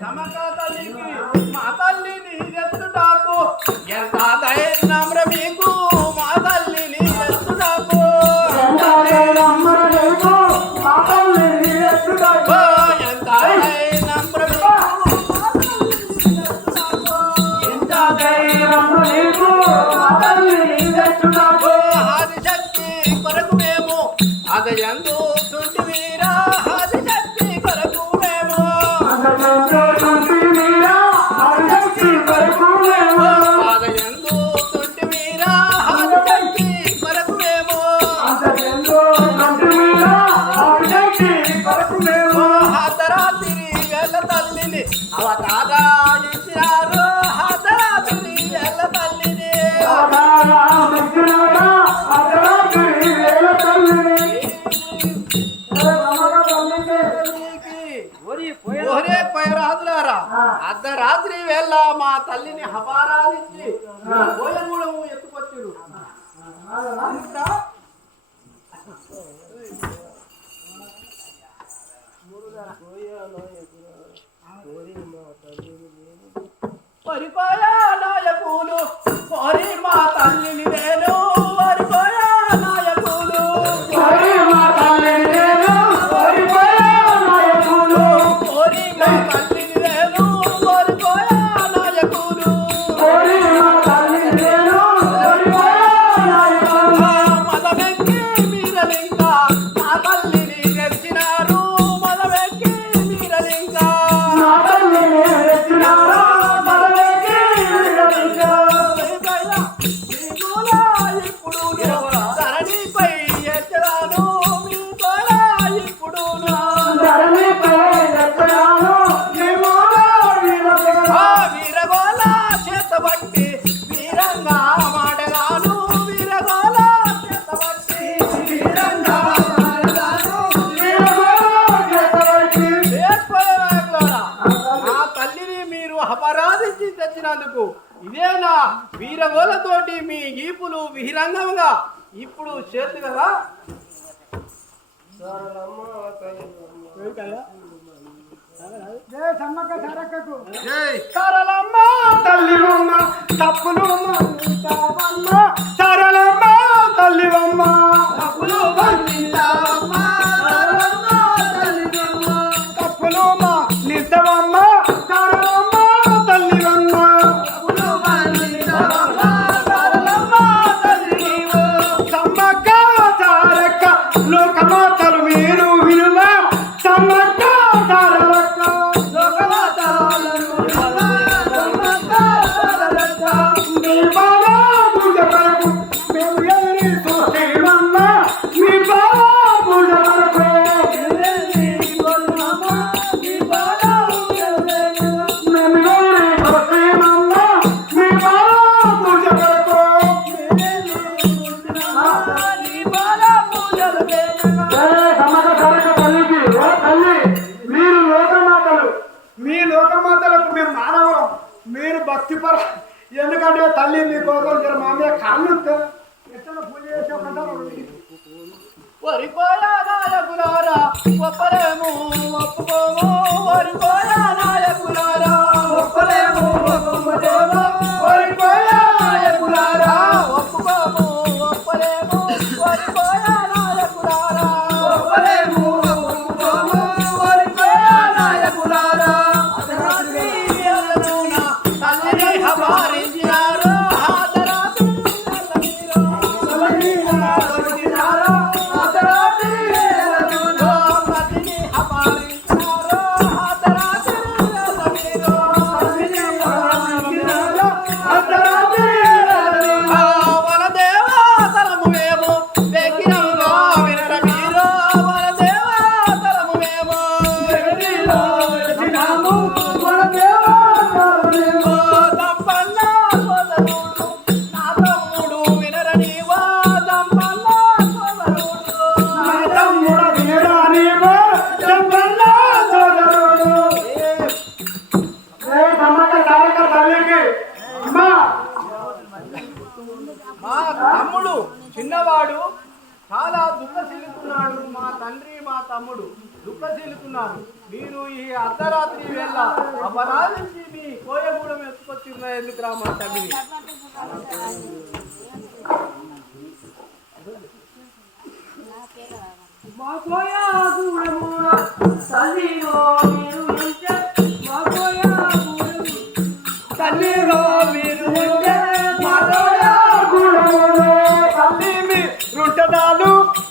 సమక తల్లికి మా తల్లి నీ తల్లిని అవతారా ఇచ్చినారు హతరాతుని ఎల్ల తల్లిని. ఓరే పై రాజులారా అర్ధరాత్రి వేళ మా తల్లిని హబార నీవు అపరాధించి తెచ్చినందుకు ఇదేనా వీరగోలతోటి మీ గీపులు విహిరంగంగా ఇప్పుడు చేతు కదా? సరళమ్మ! తల్లివమ్మా తప్పులు సరళమ్మ తప్పులు you know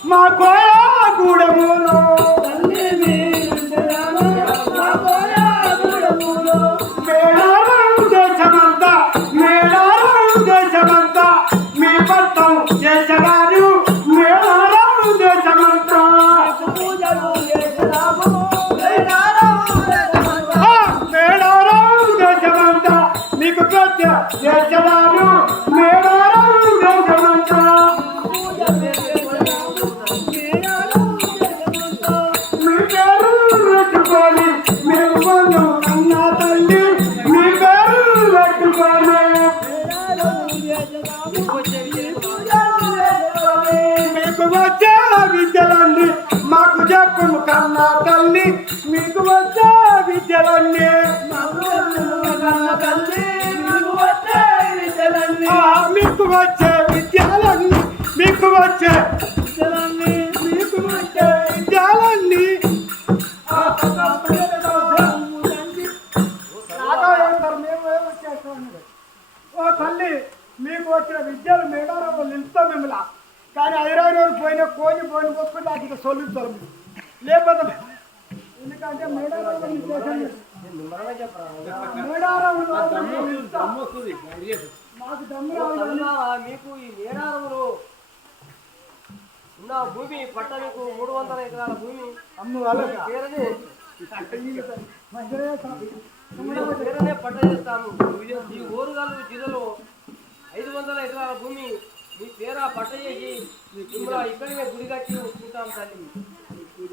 My. మీకు వచ్చే విద్యాలన్నీ మీకు వచ్చే విద్యలన్నీ మీకు వచ్చే విద్యాలన్నీ. ఓ తల్లి మీకు వచ్చిన విద్యలు మేడారో నిలుస్తాం మిమ్మల్ని కానీ ఐరాయిన పోయిన కోని పోయిన కొట్టుకుంటే అటు సొలుస్తాం లేకపోతే ఎందుకంటే మేడారం మేడారం మీకు ఈ మేడారంలో ఉన్న భూమి పట్ట మీకు మూడు వందల ఎకరాల భూమి. పేరనే పట్ట చేస్తాను ఈ ఓరుగా జిల్లలో ఐదు వందల ఎకరాల భూమి మీ పేర పట్ట చేసి ఇక్కడనే గుడి కట్టి ఉంటాం తల్లి. పూజ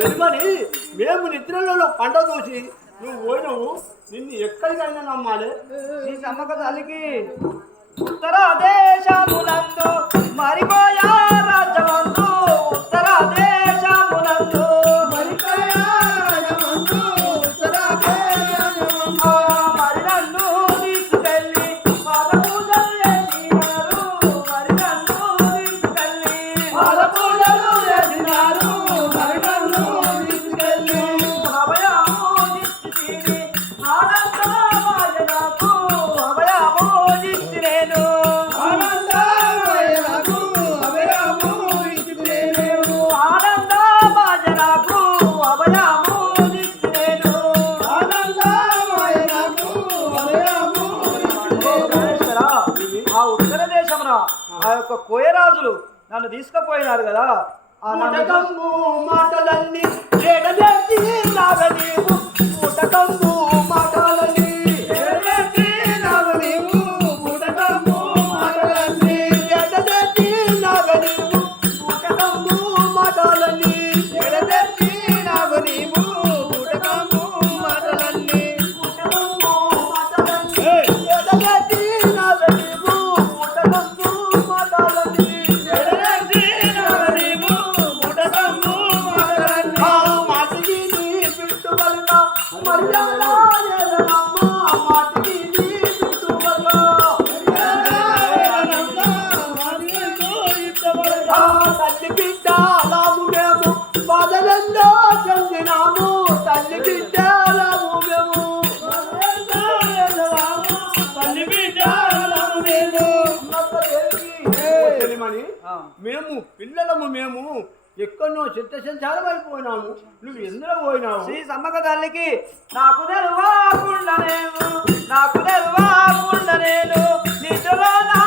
తెలియని మేము నిద్రలలో పంట చూసి నువ్వు పోయినావు నిన్ను ఎక్కడికైనా నమ్మాలి. నీ సమ్మక తల్లికి ఉత్తర దేశములందు మరిపోయా రాజ్యమందు ఆ యొక్క కోయరాజులు నన్ను తీసుకుపోయినారు కదా మాటలన్నీ no, no, no. చిత్తశంచాలమైపోయినాము నువ్వు ఎందులో పోయినావు? శ్రీ సమ్మక తల్లికి నాకు తెలవకుండా నేను నాకు తెలవకుండా నేను నిజలో నా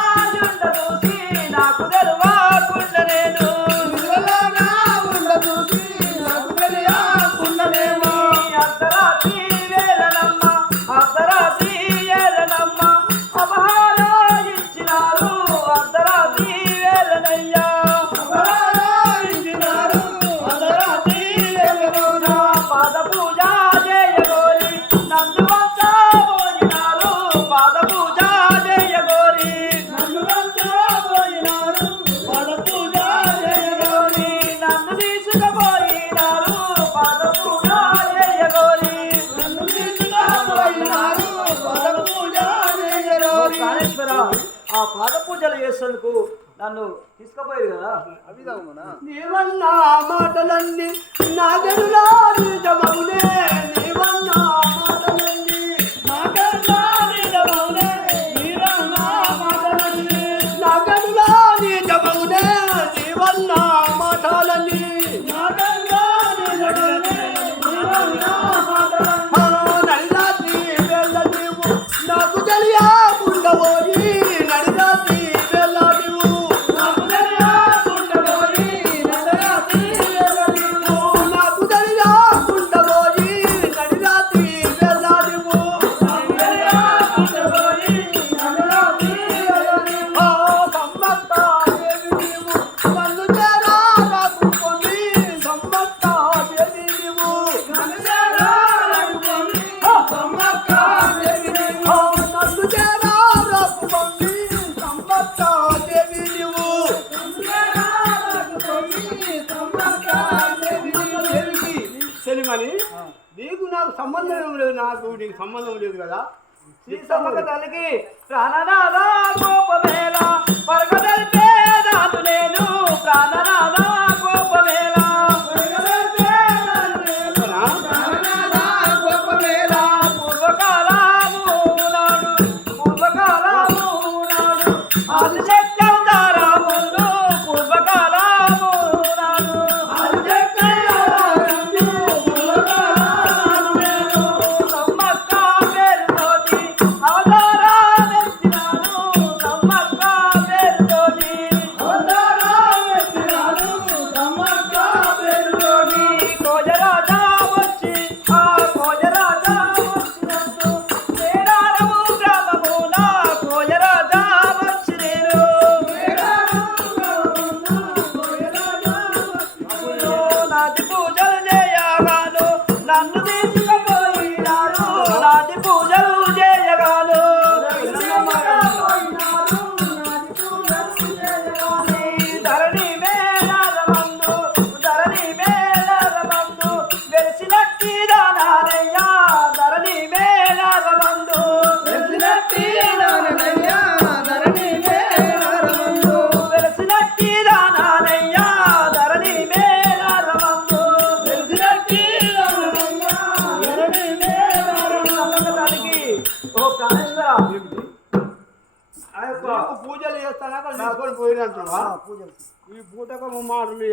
నన్ను తీసుకుపోయారు కదా. అవి తాగునా మాటలన్నీ నాగరులా నిజమవునే సంబంధం లేదు నాకు నీకు సంబంధం లేదు కదా. శ్రీ సమ్మక తల్లికి ప్రాణనాదా గోపమేళ పరగదల్పే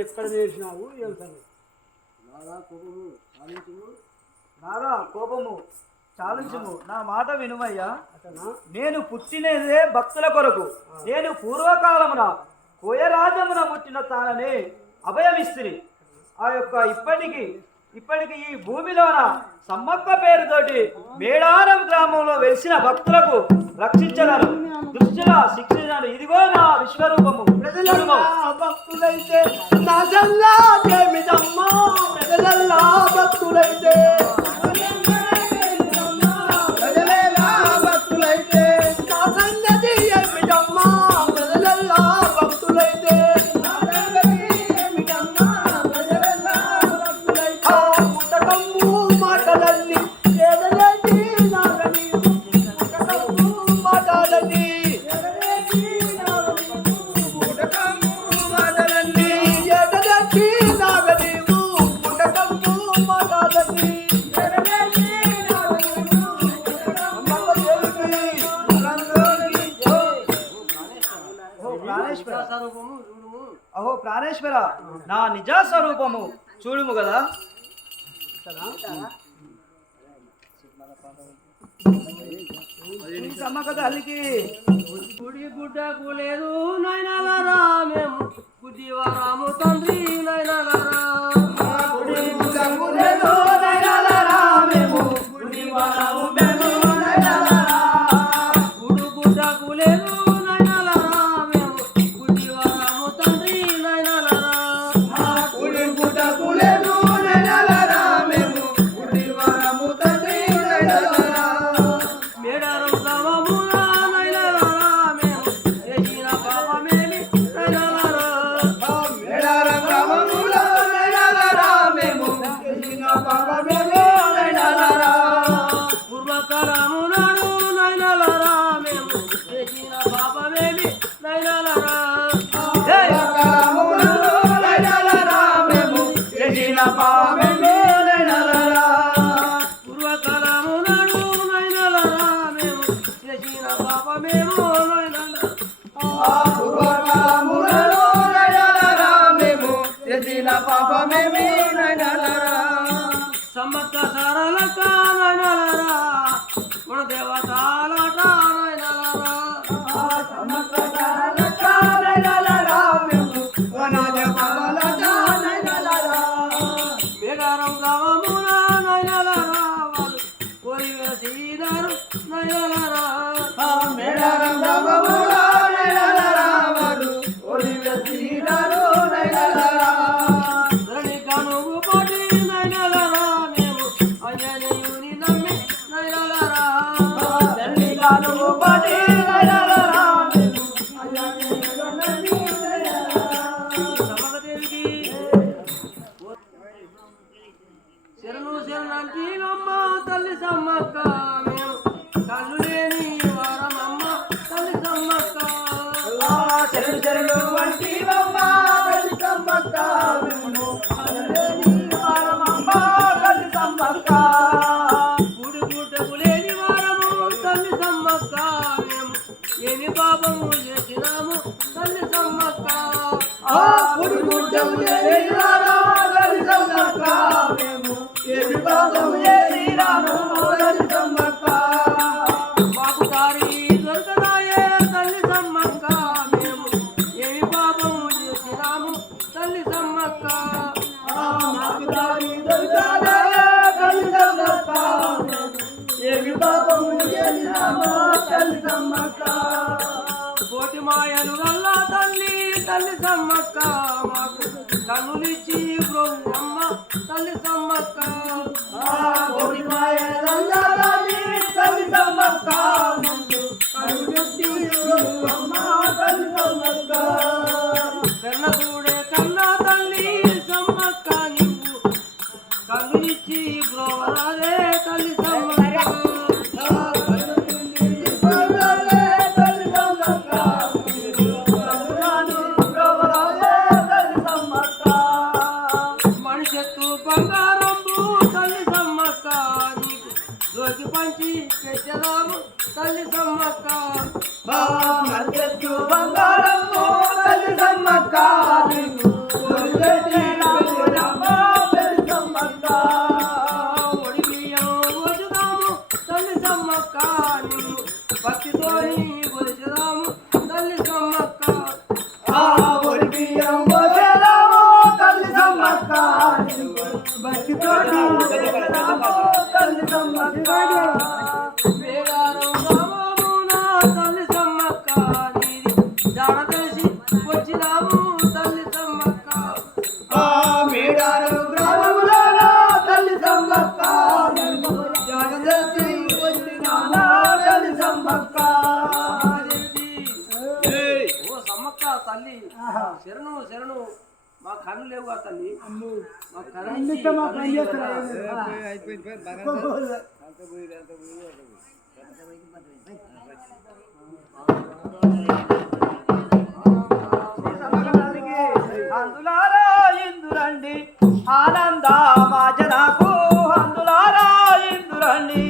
ఎక్కడ చేసినావు? ఏం సంగతి? కోపము చాలించుము. నా మాట వినుమయ్యా. నేను పుట్టినదే భక్తుల కొరకు. నేను పూర్వకాలమున కోయరాజమున పుట్టిన తానని అభయమిస్త్రి. ఆ యొక్క ఇప్పటికీ ఇప్పటికి ఈ భూమిలోన సమ్మక్క పేరుతోటి మేడారం గ్రామంలో వెలిసిన భక్తులకు రక్షించగలరు. దృష్టిలో శిక్షించను ఇదిగో నా విశ్వరూపము. ప్రజలల్లా భక్తులైతే ప్రజలల్లా భక్తులైతే అహో ప్రాణేశ్వర నా నిజ స్వరూపము చూడుము కదా. ఈ సమ్మక్క తల్లికి గుడి గుడ్డకు లేదు నైనాలరా మేము గుడ్డివారాము తండ్రి నైనాలరా గుడి గుడ్డకు లేదు నైనాలరా మేము సమ్మక్క సారలక నైనాలరా మన శరణు శరణంటి అమ్మ తల్లి సమ్మక్క మేము కళ్ళు లేని వారమమ్మ తల్లి సమ్మక్క. గుడి గుడ్డకు లేని వారము తల్లి సమ్మక్క మేము ఏమి పాపము చేసినాము తల్లి సమ్మక్క. మాకు దారి దొరకదాయే తల్లి సమ్మక్క. మేము ఏమి పాపము చేసినాము తల్లి సమ్మక్క. ఏమి పాపము చేసినామో తల్లి సమ్మక్క. మాయను వల్ల తల్లి తల్లి సమ్మక్క మాకు కనులిచ్చి అమ్మ తల్లి సమ్మక్క. కోడి మాయలల్లా తల్లి తల్లి సమ్మక్క ముందు కరుణెత్తి తల్లి సమ్మక్క. కన్న చూడే కన్నా తల్లి సమ్మక్క నీవు కన్నులిచ్చి బ్రోవరాదే తల్లి దోకి పంచి పెట్టదాము తల్లి సమ్మక్క. తల్లి. మా? అందులారా ఇందురండి. ఆనంద మాజనకు అందులారా ఇందురండి.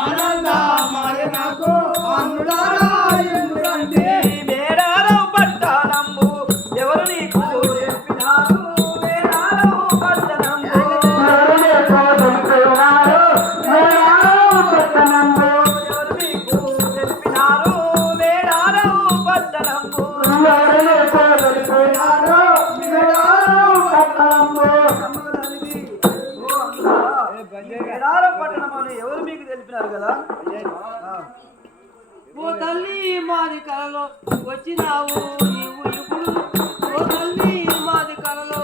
ఆనందమాయనకు అందులారా ఎందుకంటే కదా? ఓ తల్లి మాది కలలో వచ్చినావు నీవు ఇప్పుడు. ఓ తల్లి మాది కలలో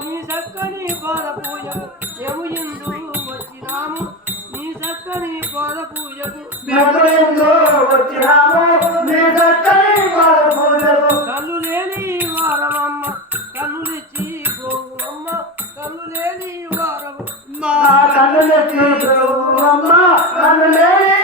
నీ చక్కని పాద పూజకు ఎము ఎందు వచ్చినాము. నీ చక్కని పాద పూజకు. కళ్ళు లేని వారమమ్మ. పుత్రులేని